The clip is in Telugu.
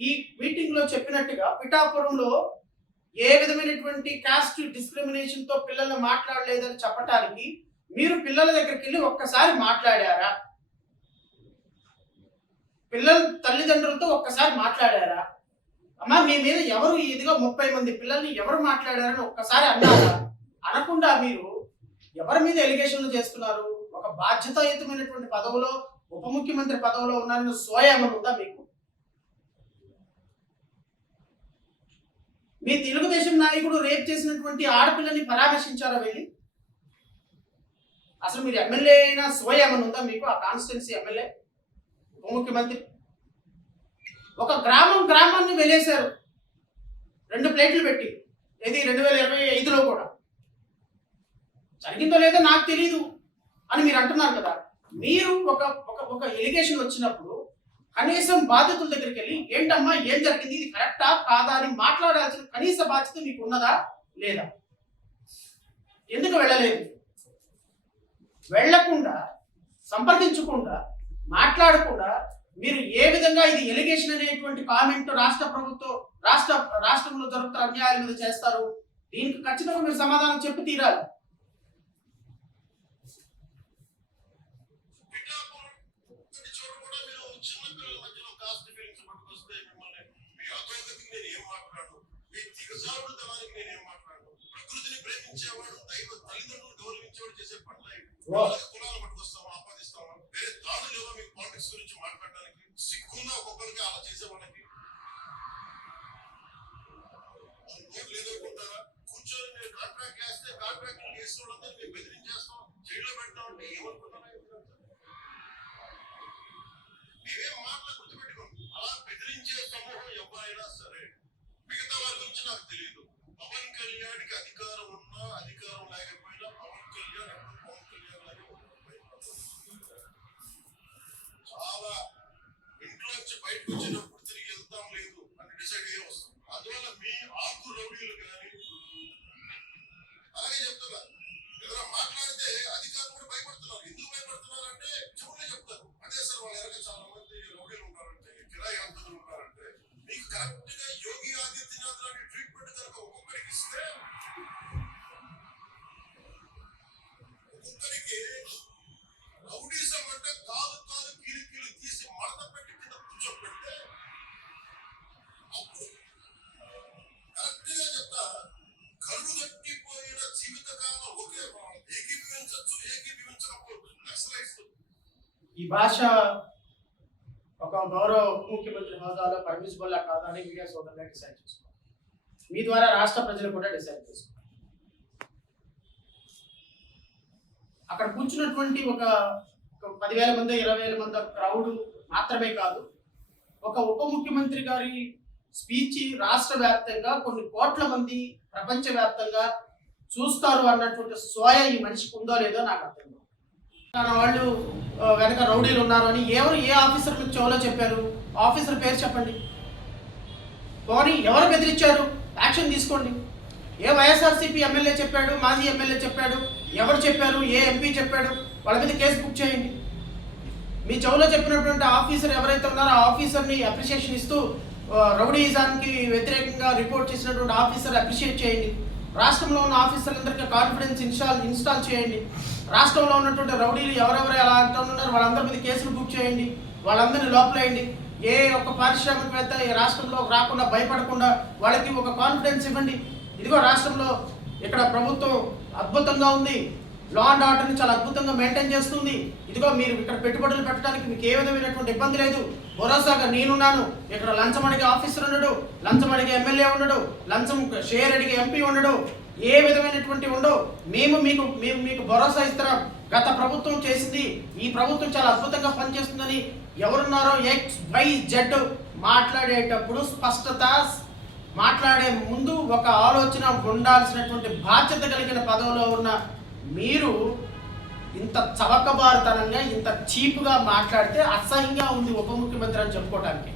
ఈ మీటింగ్ లో చెప్పినట్టుగా పిఠాపురంలో ఏ విధమైనటువంటి కాస్ట్ డిస్క్రిమినేషన్ తో పిల్లల్ని మాట్లాడలేదని చెప్పటానికి మీరు పిల్లల దగ్గరికి వెళ్ళి ఒక్కసారి మాట్లాడారా? పిల్లల తల్లిదండ్రులతో ఒక్కసారి మాట్లాడారా? అమ్మా మీ మీద ఎవరు ఇదిగా 30 మంది పిల్లల్ని ఎవరు మాట్లాడారని ఒక్కసారి అన్నారా? అనకుండా మీరు ఎవరి మీద ఎలిగేషన్లు చేస్తున్నారు? ఒక బాధ్యతాయుతమైనటువంటి పదవిలో ఉప ముఖ్యమంత్రి పదవిలో ఉన్నారని సోయామని ఉందా మీకు? మీ తెలుగుదేశం నాయకుడు రేప్ చేసినటువంటి ఆడపిల్లని పరామర్శించారా వెళ్ళి? అసలు మీరు ఎమ్మెల్యే అయినా సోయామని ఉందా మీకు? ఆ కాన్స్టిట్యున్సీ ఎమ్మెల్యే ఉప ముఖ్యమంత్రి ఒక గ్రామాన్ని వెలేశారు 2 ప్లేట్లు పెట్టి. ఇది 2025లో కూడా జరిగిందో లేదో నాకు తెలియదు అని మీరు అంటున్నారు కదా. మీరు ఒక ఒక ఎలిగేషన్ వచ్చినప్పుడు కనీసం బాధ్యతల దగ్గరికి వెళ్ళి ఏంటమ్మా ఏం జరిగింది, ఇది కరెక్టా కాదా అని మాట్లాడాల్సిన కనీస బాధ్యత మీకు ఉన్నదా లేదా? ఎందుకు వెళ్ళలేదు? వెళ్లకుండా, సంప్రదించకుండా, మాట్లాడకుండా మీరు ఏ విధంగా ఇది ఎలిగేషన్ అనేటువంటి కామెంట్ రాష్ట్రంలో జరుగుతున్న అన్యాయాల మీద చేస్తారు? దీనికి ఖచ్చితంగా మీరు సమాధానం చెప్పి తీరాలి. ప్రకృతిని ప్రేమించేవాడు, దైవ తల్లిదండ్రులను గౌరవించేవాడు చేసే పనులు కులాలు పట్టుకొస్తాము, ఆపాదిస్తాము. వేరే దాడులు లేవో మీకు పాలిటిక్స్ గురించి మాట్లాడడానికి? సిగ్గుందా ఒక్కొక్కరికి అలా చేసే వాళ్ళకి? లేదనుకుంటారా? కూర్చొని మీరు కాంట్రాక్ట్ వేస్తే కాంట్రాక్ట్ చేసిన వాళ్ళందరూ మేము బెదిరించేస్తాం, జైల్లో పెడతామంటే ఏమనుకుంటున్నా? మేమేం మాటలు గుర్తుపెట్టుకోండి. అలా బెదిరించే సమూహం ఎవరైనా సరే, మిగతా వారి గురించి నాకు తెలియదు. పవన్ కళ్యాణ్కి అధికారం ఉన్నా అధికారం లేకపోయినా పవన్ కళ్యాణ్ లాగే చాలా ఇంట్లో నుంచి బయటకు వచ్చేటప్పుడు తిరిగి వెళ్తాం లేదు అని డిసైడ్ అయ్యే వస్తాం. అందువల్ల మీ ఆకు రౌడీలు కానీ అలాగే చెప్తున్నారు. ఏదైనా మాట్లాడితే అధికారులు కూడా భయపడుతున్నారు. ఎందుకు భయపడుతున్నారు అంటే చెవులే చెప్తారు. అదే సార్ వాళ్ళ వెనక చాలా మంది రౌడీలు ఉంటారంటే, కిరాయి అంతలు ఉంటారంటే, మీకు కరెక్ట్ గా యోగి ఆదిత్యనాథ్ లాంటి ట్రీట్మెంట్ కనుక ఒక్కొక్కరికి ఇస్తే, ఒక్కొక్కరికి రౌడీజం అంటే కాలు కీలు తీసి మడత పెట్టి కింద కూర్చోబెడితే అప్పుడు కరెక్ట్ గా చెప్తా, కళ్ళు కట్టిపోయిన జీవితకాలం ఒకే ఏకీభవించకపోవచ్చు నక్సలైట్స్. ఈ భాష ఒక గౌరవ ఉప ముఖ్యమంత్రి హోదాలో పర్మిసిబుల్ కాదా అని మీడియా సోదరులే డిసైడ్ చేసుకోవాలి. మీ ద్వారా రాష్ట్ర ప్రజలు కూడా డిసైడ్ చేసుకోవాలి. అక్కడ కూర్చున్నటువంటి ఒక 10,000 మంది 20,000 మంది క్రౌడ్ మాత్రమే కాదు, ఒక ఉప ముఖ్యమంత్రి గారి స్పీచ్ రాష్ట్ర వ్యాప్తంగా కొన్ని కోట్ల మంది ప్రపంచవ్యాప్తంగా చూస్తారు అన్నటువంటి సోయ ఈ మనిషికి ఉందో లేదో నాకు అర్థం కాదు. వాళ్ళు వెనక రౌడీలు ఉన్నారు అని ఏ ఆఫీసర్ మీకు చెవులో చెప్పారు? ఆఫీసర్ పేరు చెప్పండి. పోనీ ఎవరు బెదిరించారు? యాక్షన్ తీసుకోండి. ఏ వైఎస్ఆర్సీపీ ఎమ్మెల్యే చెప్పాడు, మాజీ ఎమ్మెల్యే చెప్పాడు, ఎవరు చెప్పారు, ఏ ఎంపీ చెప్పాడు, వాళ్ళ మీద కేసు బుక్ చేయండి. మీ చెవులో చెప్పినటువంటి ఆఫీసర్ ఎవరైతే ఉన్నారో ఆ ఆఫీసర్ని అప్రిషియేషన్ ఇస్తూ రౌడీజానికి వ్యతిరేకంగా రిపోర్ట్ చేసినటువంటి ఆఫీసర్ అప్రిషియేట్ చేయండి. రాష్ట్రంలో ఉన్న ఆఫీసర్లందరికీ కాన్ఫిడెన్స్ ఇన్స్టాల్ చేయండి. రాష్ట్రంలో ఉన్నటువంటి రౌడీలు ఎవరెవరు ఎలా అంటున్నారు వాళ్ళందరి మీద కేసులు బుక్ చేయండి, వాళ్ళందరినీ లోపలేయండి. ఏ ఒక్క పారిశ్రామికవేత్త ఈ రాష్ట్రంలో రాకుండా భయపడకుండా వాళ్ళకి ఒక కాన్ఫిడెన్స్ ఇవ్వండి. ఇదిగో రాష్ట్రంలో ఇక్కడ ప్రభుత్వం అద్భుతంగా ఉంది, లా అండ్ ఆర్డర్ని చాలా అద్భుతంగా మెయింటైన్ చేస్తుంది. ఇదిగో మీరు ఇక్కడ పెట్టుబడులు పెట్టడానికి మీకు ఏ విధమైనటువంటి ఇబ్బంది లేదు, భరోసాగా నేనున్నాను. ఇక్కడ లంచం అడిగే ఆఫీసర్ ఉండడు, లంచం అడిగే ఎమ్మెల్యే ఉండడు, లంచం షేర్ అడిగే ఎంపీ ఉండడు, ఏ విధమైనటువంటి ఉండవు. మేము మీకు భరోసా ఇస్తున్నాం. గత ప్రభుత్వం చేసింది, ఈ ప్రభుత్వం చాలా అద్భుతంగా పనిచేస్తుందని ఎవరున్నారో XYZ మాట్లాడేటప్పుడు స్పష్టత, మాట్లాడే ముందు ఒక ఆలోచన ఉండాల్సినటువంటి బాధ్యత కలిగిన పదవిలో ఉన్న మీరు ఇంత చవకబారుతనంగా ఇంత చీప్గా మాట్లాడితే అసహ్యంగా ఉంది ఉప ముఖ్యమంత్రి అని చెప్పుకోవడానికి.